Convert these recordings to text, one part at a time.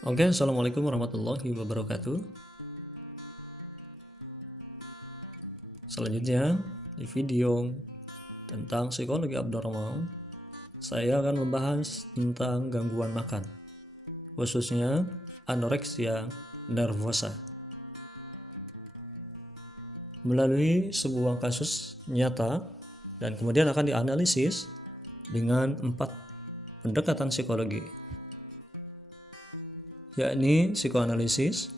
Oke, assalamualaikum warahmatullahi wabarakatuh. Selanjutnya, di video tentang psikologi abnormal, saya akan membahas tentang gangguan makan, khususnya anoreksia nervosa. Melalui sebuah kasus nyata dan kemudian akan dianalisis dengan 4 pendekatan psikologi, yakni psikoanalisis,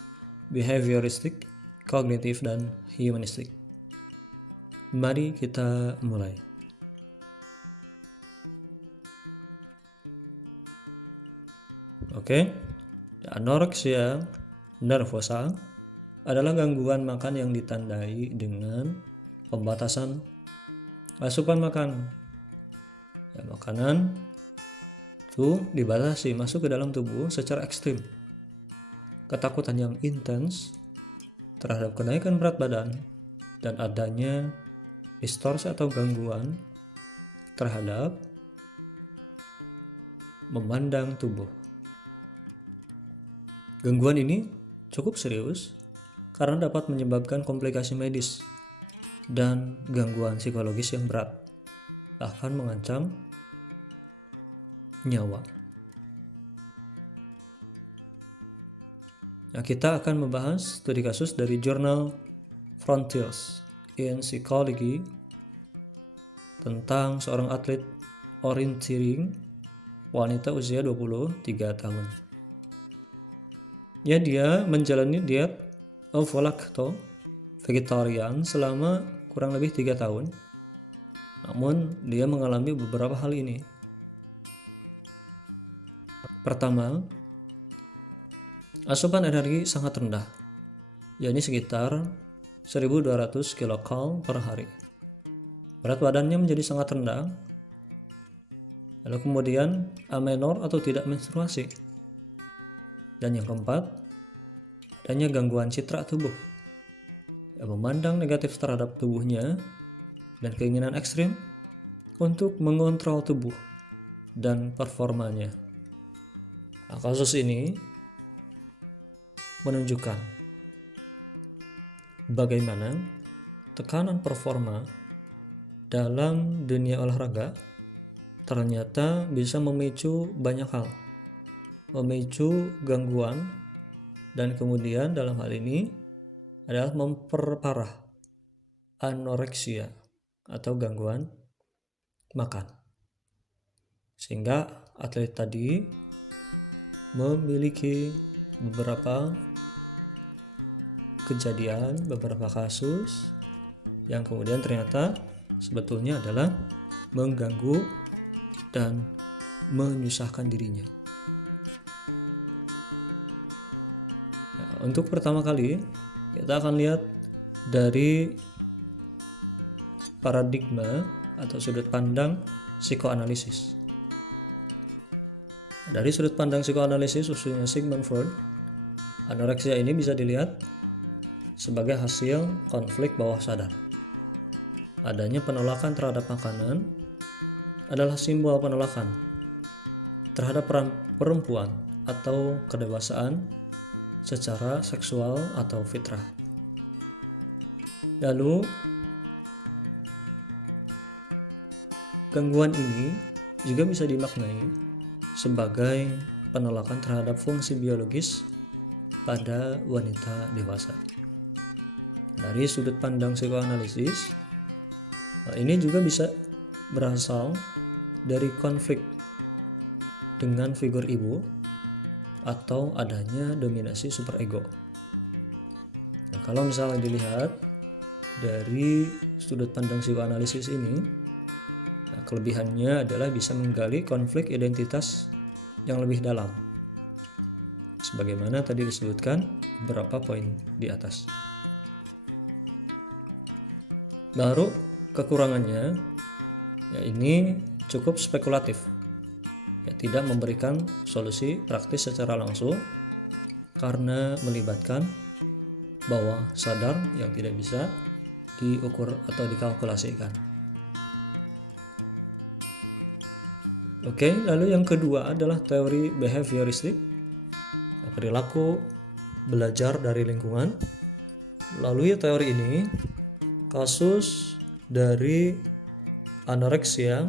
behavioristik, kognitif, dan humanistik. Mari kita mulai. Oke, anoreksia nervosa adalah gangguan makan yang ditandai dengan pembatasan asupan makan. Makanan itu dibatasi masuk ke dalam tubuh secara ekstrim. Ketakutan yang intens terhadap kenaikan berat badan dan adanya distorsi atau gangguan terhadap memandang tubuh. Gangguan ini cukup serius karena dapat menyebabkan komplikasi medis dan gangguan psikologis yang berat, bahkan mengancam nyawa. Nah, kita akan membahas studi kasus dari jurnal Frontiers in Psychology tentang seorang atlet orienteering wanita usia 23 tahun. Dia menjalani diet ovo-lacto vegetarian selama kurang lebih 3 tahun. Namun dia mengalami beberapa hal ini. Pertama, asupan energi sangat rendah, yakni sekitar 1200 kilokal per hari. Berat badannya menjadi sangat rendah. Lalu kemudian amenor atau tidak menstruasi. Dan yang keempat, adanya gangguan citra tubuh, yang memandang negatif terhadap tubuhnya dan keinginan ekstrim untuk mengontrol tubuh dan performanya. Nah, kasus ini menunjukkan bagaimana tekanan performa dalam dunia olahraga ternyata bisa memicu banyak hal, memicu gangguan, dan kemudian dalam hal ini adalah memperparah anoreksia atau gangguan makan, sehingga atlet tadi memiliki beberapa kejadian, beberapa kasus yang kemudian ternyata sebetulnya adalah mengganggu dan menyusahkan dirinya. Nah, untuk pertama kali kita akan lihat dari paradigma atau sudut pandang psikoanalisis. Dari sudut pandang psikoanalisis khususnya Sigmund Freud, anoreksia ini bisa dilihat sebagai hasil konflik bawah sadar. Adanya penolakan terhadap makanan adalah simbol penolakan terhadap perempuan atau kedewasaan secara seksual atau fitrah. Lalu gangguan ini juga bisa dimaknai sebagai penolakan terhadap fungsi biologis pada wanita dewasa. Dari sudut pandang psikoanalisis, ini juga bisa berasal dari konflik dengan figur ibu atau adanya dominasi superego. Nah, kalau misalnya dilihat dari sudut pandang psikoanalisis ini, kelebihannya adalah bisa menggali konflik identitas yang lebih dalam, sebagaimana tadi disebutkan beberapa poin di atas. Baru kekurangannya, ini cukup spekulatif, tidak memberikan solusi praktis secara langsung karena melibatkan bawah sadar yang tidak bisa diukur atau dikalkulasikan. Oke, lalu yang kedua adalah teori behavioristik perilaku belajar dari lingkungan. Melalui teori ini, kasus dari anoreksia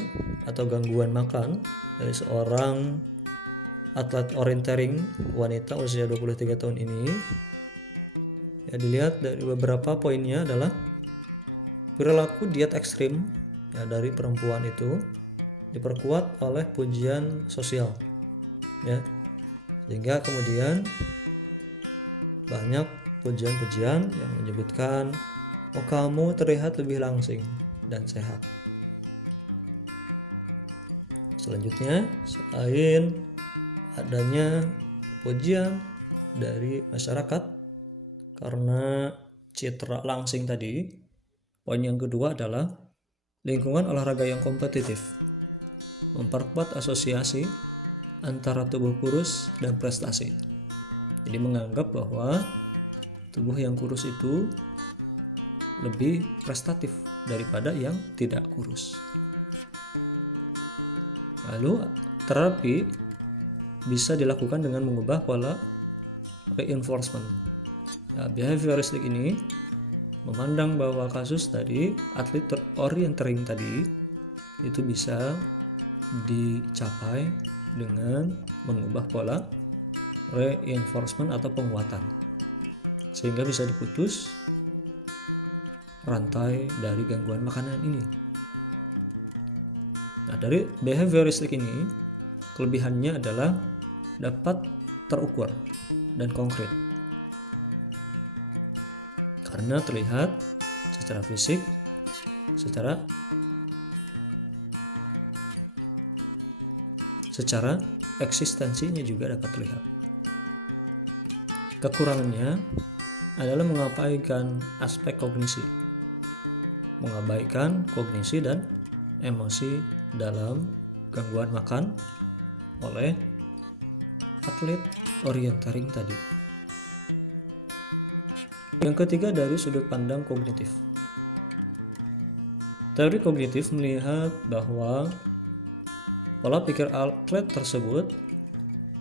atau gangguan makan dari seorang atlet orientering wanita usia 23 tahun ini ya, dilihat dari beberapa poinnya adalah perilaku diet ekstrim ya, dari perempuan itu diperkuat oleh pujian sosial ya, sehingga kemudian banyak pujian-pujian yang menyebutkan, oh kamu terlihat lebih langsing dan sehat. Selanjutnya, selain adanya pujian dari masyarakat karena citra langsing tadi, poin yang kedua adalah lingkungan olahraga yang kompetitif memperkuat asosiasi antara tubuh kurus dan prestasi. Jadi menganggap bahwa tubuh yang kurus itu lebih prestatif daripada yang tidak kurus. Lalu terapi bisa dilakukan dengan mengubah pola reinforcement. Nah, behavioristik ini memandang bahwa kasus tadi atlet orientering tadi itu bisa dicapai dengan mengubah pola reinforcement atau penguatan, sehingga bisa diputus rantai dari gangguan makanan ini. Nah, dari behavioristik ini, kelebihannya adalah dapat terukur dan konkret karena terlihat secara fisik, secara eksistensinya juga dapat terlihat. Kekurangannya adalah mengabaikan aspek kognisi, dan emosi dalam gangguan makan oleh atlet orientering tadi. Yang ketiga, dari sudut pandang kognitif. Teori kognitif melihat bahwa pola pikir atlet tersebut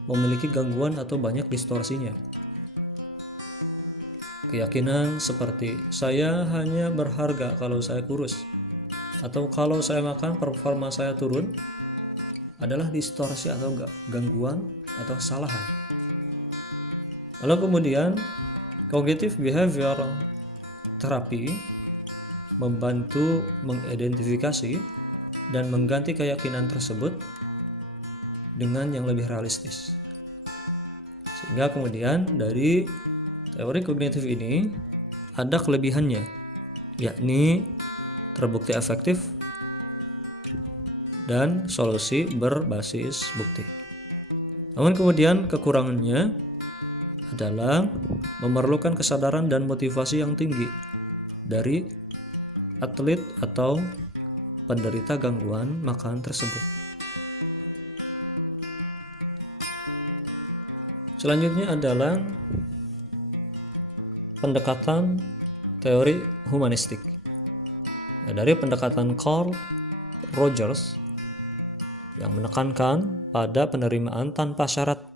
memiliki gangguan atau banyak distorsinya. Keyakinan seperti saya hanya berharga kalau saya kurus atau kalau saya makan performa saya turun adalah distorsi atau gangguan atau kesalahan. Lalu kemudian cognitive behavior terapi membantu mengidentifikasi dan mengganti keyakinan tersebut dengan yang lebih realistis. Sehingga kemudian dari teori kognitif ini ada kelebihannya, yakni terbukti efektif dan solusi berbasis bukti. Namun kemudian kekurangannya adalah memerlukan kesadaran dan motivasi yang tinggi dari atlet atau penderita gangguan makan tersebut. Selanjutnya adalah pendekatan teori humanistik. Nah, dari pendekatan Carl Rogers yang menekankan pada penerimaan tanpa syarat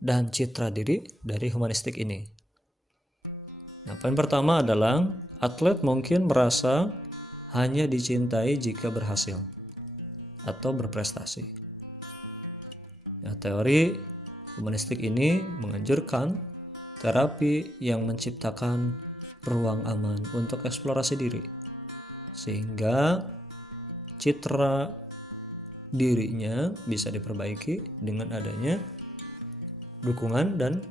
dan citra diri dari humanistik ini. Nah, poin pertama adalah atlet mungkin merasa hanya dicintai jika berhasil atau berprestasi. Nah, teori humanistik ini menganjurkan terapi yang menciptakan ruang aman untuk eksplorasi diri, sehingga citra dirinya bisa diperbaiki dengan adanya dukungan dan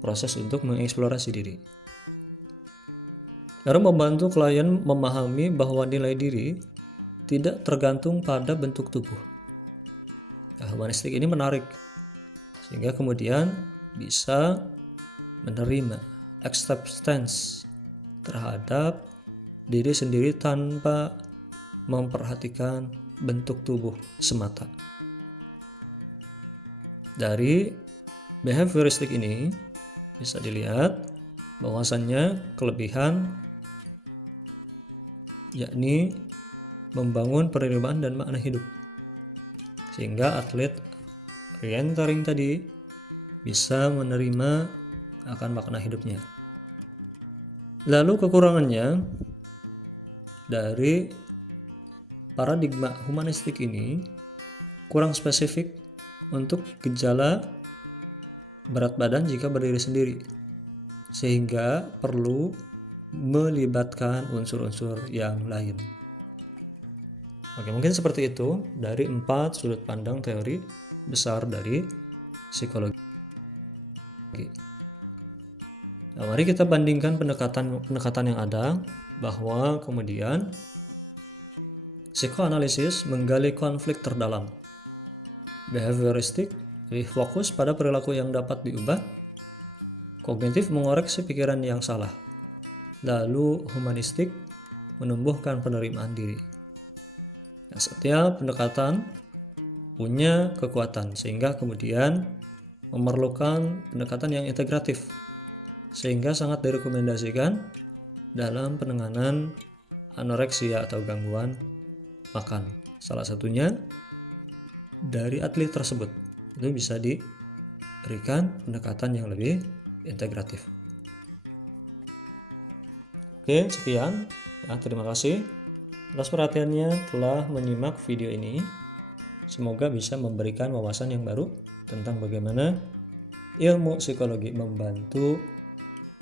proses untuk mengeksplorasi diri. Lalu membantu klien memahami bahwa nilai diri tidak tergantung pada bentuk tubuh. Nah, humanistik ini menarik, sehingga kemudian bisa menerima acceptance terhadap diri sendiri tanpa memperhatikan bentuk tubuh semata. Dari behavioristik ini bisa dilihat bahwasannya kelebihan yakni membangun penerimaan dan makna hidup, sehingga atlet orientering tadi bisa menerima akan makna hidupnya. Lalu kekurangannya dari paradigma humanistik ini kurang spesifik untuk gejala berat badan jika berdiri sendiri, sehingga perlu melibatkan unsur-unsur yang lain. Oke, mungkin seperti itu dari 4 sudut pandang teori besar dari psikologi. Nah, mari kita bandingkan pendekatan yang ada, bahwa kemudian psikoanalisis menggali konflik terdalam. Behavioristik lebih fokus pada perilaku yang dapat diubah. Kognitif mengoreksi pikiran yang salah. Lalu humanistik menumbuhkan penerimaan diri. Nah, setiap pendekatan punya kekuatan, sehingga kemudian memerlukan pendekatan yang integratif, sehingga sangat direkomendasikan dalam penanganan anoreksia atau gangguan makan. Salah satunya dari atlet tersebut itu bisa diberikan pendekatan yang lebih integratif. Oke, sekian ya, terima kasih atas perhatiannya telah menyimak video ini. Semoga bisa memberikan wawasan yang baru tentang bagaimana ilmu psikologi membantu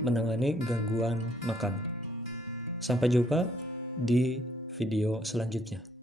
menangani gangguan makan. Sampai jumpa di video selanjutnya.